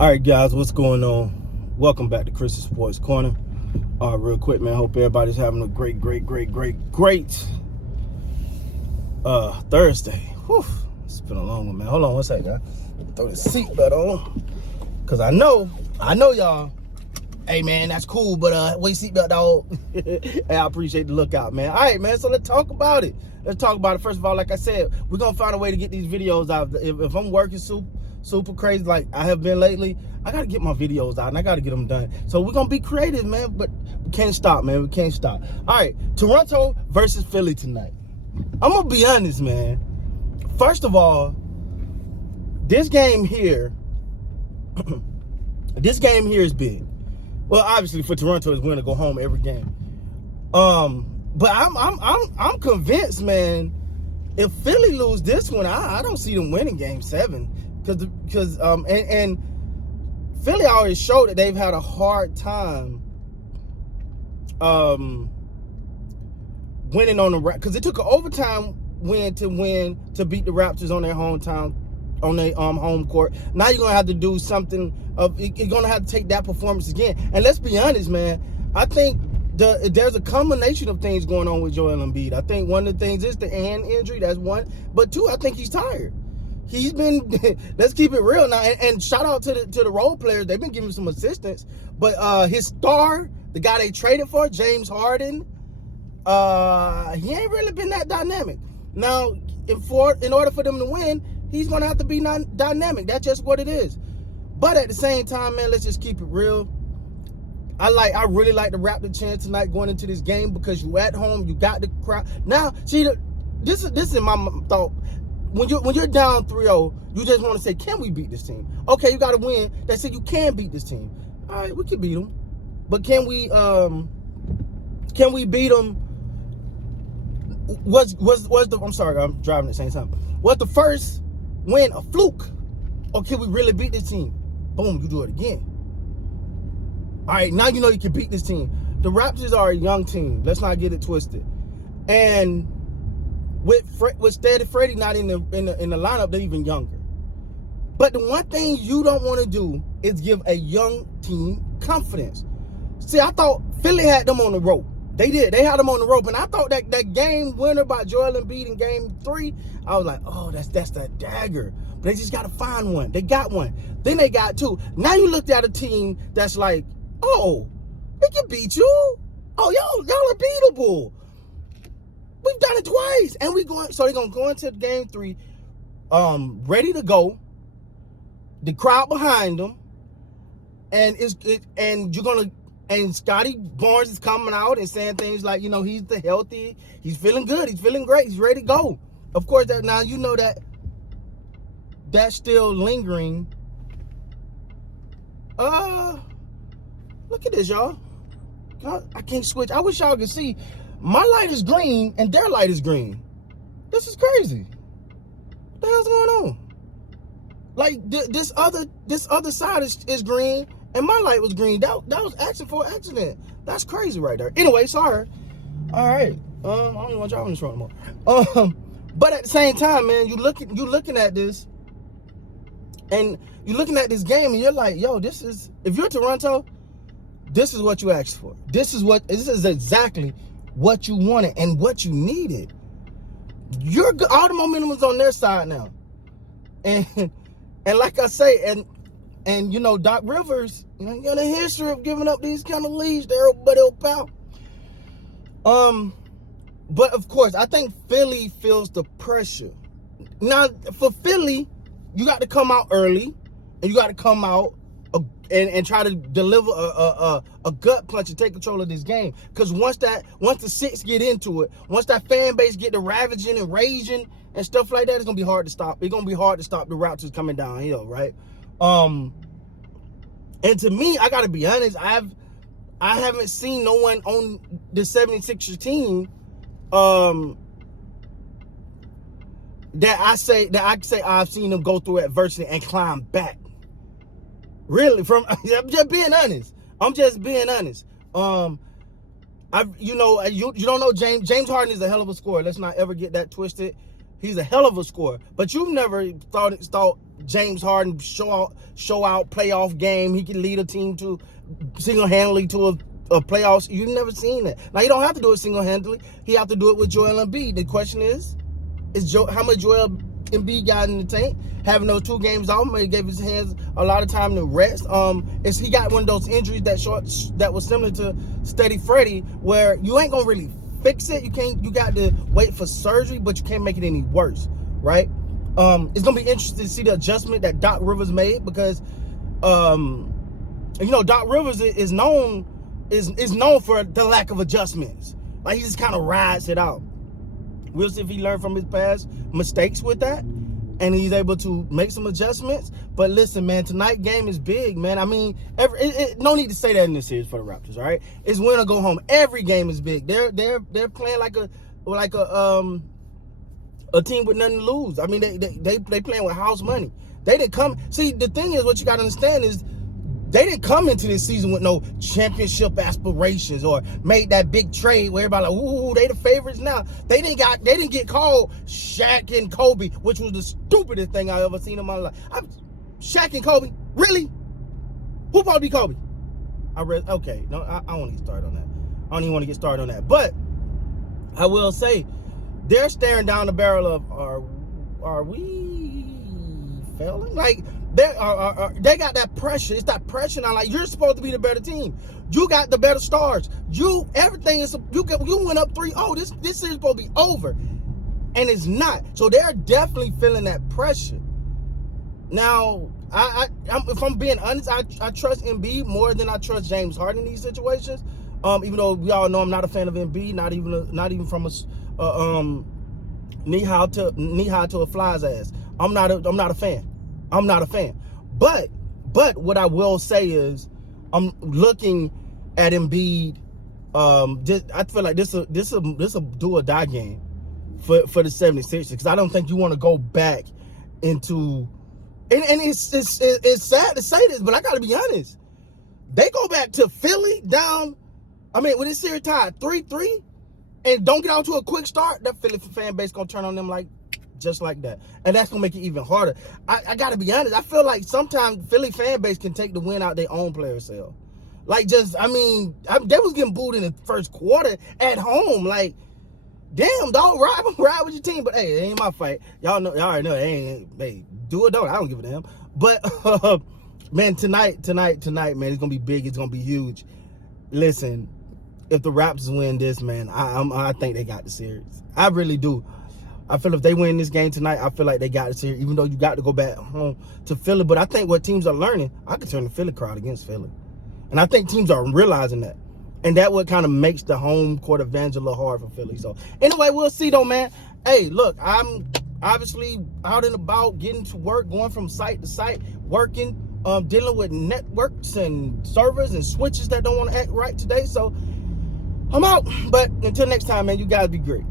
All right, guys, what's going on? Welcome back to Chris's Sports Corner. Real quick, man. Hope everybody's having a great Thursday. Whew, it's been a long one, man. Hold on one second, guys. Throw the seatbelt on, cause I know y'all. Hey, man, that's cool, but wait, seatbelt, dog. Hey, I appreciate the lookout, man. All right, man. So let's talk about it. First of all, like I said, we're gonna find a way to get these videos out. If I'm working super crazy like I have been lately, I gotta get my videos out and I gotta get them done. So we're gonna be creative, man, but we can't stop, man. We can't stop. All right, Toronto versus Philly tonight. I'm gonna be honest, man. First of all, this game here is big. Well, obviously for Toronto, it's win or go home every game. But I'm convinced, man. If Philly lose this one, I don't see them winning Game 7, because Philly already showed that they've had a hard time winning on the because it took an overtime win to beat the Raptors on their hometown, on their home court. Now you're gonna have to do something you're gonna have to take that performance again. And let's be honest, man. I think there's a combination of things going on with Joel Embiid. I think one of the things is the hand injury. That's one. But two, I think he's tired. He's been. Let's keep it real now. And shout out to the role players. They've been giving some assistance. But his star, the guy they traded for, James Harden, he ain't really been that dynamic. Now, in order for them to win, he's gonna have to be dynamic. That's just what it is. But at the same time, man, let's just keep it real. I really like the Raptors chance tonight going into this game, because you at home, you got the crowd. Now, see, this is my thought. When you're down 3-0, you just want to say, can we beat this team? Okay, you got to win. That said, you can beat this team. All right, we can beat them. But can we beat them? I'm sorry, I'm driving at the same time. Was the first win a fluke? Or can we really beat this team? Boom, you do it again. All right, now you know you can beat this team. The Raptors are a young team. Let's not get it twisted. And with Steady Freddie not in the lineup, they're even younger. But the one thing you don't want to do is give a young team confidence. See, I thought Philly had them on the rope. They did. They had them on the rope. And I thought that game winner by Joel Embiid in Game 3, I was like, oh, that's that dagger. But they just got to find one. They got one. Then they got two. Now you looked at a team that's like, oh, we can beat you. Oh, y'all are beatable. We've done it twice. And so they're going to go into Game 3 ready to go. The crowd behind them. And Scotty Barnes is coming out and saying things like, he's healthy. He's feeling good. He's feeling great. He's ready to go. Of course, now you know that's still lingering. Look at this, y'all. I can't switch. I wish y'all could see. My light is green and their light is green. This is crazy. What the hell's going on? Like this other side is green and my light was green. That was accident. That's crazy right there. Anyway, sorry. All right. I don't even want y'all in this front anymore. But at the same time, man, you looking at this, and you're looking at this game, and you're like, yo, if you're Toronto, this is what you asked for. This is exactly what you wanted and what you needed. All the momentum is on their side now. And like I say, and Doc Rivers, got a history of giving up these kind of leads there, but he'll pal. But of course, I think Philly feels the pressure. Now, for Philly, you got to come out early, and you got to come out and try to deliver a gut punch and take control of this game. Because once the six get into it, once that fan base get to ravaging and raging and stuff like that, it's gonna be hard to stop. It's gonna be hard to stop the Raptors coming downhill, right? And to me, I gotta be honest, I haven't seen no one on the 76ers team that I say I've seen them go through adversity and climb back. Really, I'm just being honest. You don't know James Harden is a hell of a scorer. Let's not ever get that twisted. He's a hell of a scorer. But you've never thought James Harden show out playoff game. He can lead a team to single-handedly to a playoffs. You've never seen that. Now, you don't have to do it single-handedly. He have to do it with Joel Embiid. The question is how much Joel Embiid got in the tank? Having those 2 games off, maybe gave his hands a lot of time to rest. He got one of those injuries that was similar to Steady Freddy, where you ain't gonna really fix it. You got to wait for surgery, but you can't make it any worse, right? It's gonna be interesting to see the adjustment that Doc Rivers made, because Doc Rivers is known for the lack of adjustments. Like, he just kind of rides it out. We'll see if he learned from his past mistakes with that, and he's able to make some adjustments. But listen, man, tonight's game is big, man. I mean, no need to say that in this series for the Raptors, all right? It's win or go home. Every game is big. They're playing like a team with nothing to lose. I mean, they playing with house money. They didn't come. See, the thing is, what you got to understand is, they didn't come into this season with no championship aspirations or made that big trade where everybody like, ooh, they the favorites now. They didn't get called Shaq and Kobe, which was the stupidest thing I ever seen in my life. Shaq and Kobe? Really? Who supposed to be Kobe? Okay, no, I don't want to get started on that. I don't even want to get started on that. But I will say, they're staring down the barrel of, are we failing? Like, they got that pressure. It's that pressure now. Like, you're supposed to be the better team. You got the better stars. Everything is. You went up 3-0. This series is supposed to be over, and it's not. So they're definitely feeling that pressure. Now, if I'm being honest, I trust Embiid more than I trust James Harden in these situations. Even though we all know I'm not a fan of Embiid, not even from a knee high to a fly's ass. I'm not a fan. I'm not a fan. But what I will say is, I'm looking at Embiid. I feel like this a do or die game for the 76ers, because I don't think you want to go back into. And it's sad to say this, but I got to be honest. They go back to Philly down. I mean, when this series tied 3-3, and don't get out to a quick start, that Philly fan base gonna turn on them just like that, and that's gonna make it even harder. I gotta be honest. I feel like sometimes Philly fan base can take the win out their own player cell. Like, they was getting booed in the first quarter at home. Like, damn, dog, ride with your team. But hey, it ain't my fight. Y'all already know. Hey, do it, don't. I don't give a damn. But man, tonight, man, it's gonna be big. It's gonna be huge. Listen, if the Raptors win this, man, I think they got the series. I really do. I feel if they win this game tonight, I feel like they got the series, even though you got to go back home to Philly. But I think what teams are learning, I can turn the Philly crowd against Philly. And I think teams are realizing that. And that what kind of makes the home court advantage a little hard for Philly. So anyway, we'll see though, man. Hey, look, I'm obviously out and about, getting to work, going from site to site, working, dealing with networks and servers and switches that don't want to act right today. So I'm out. But until next time, man, you guys be great.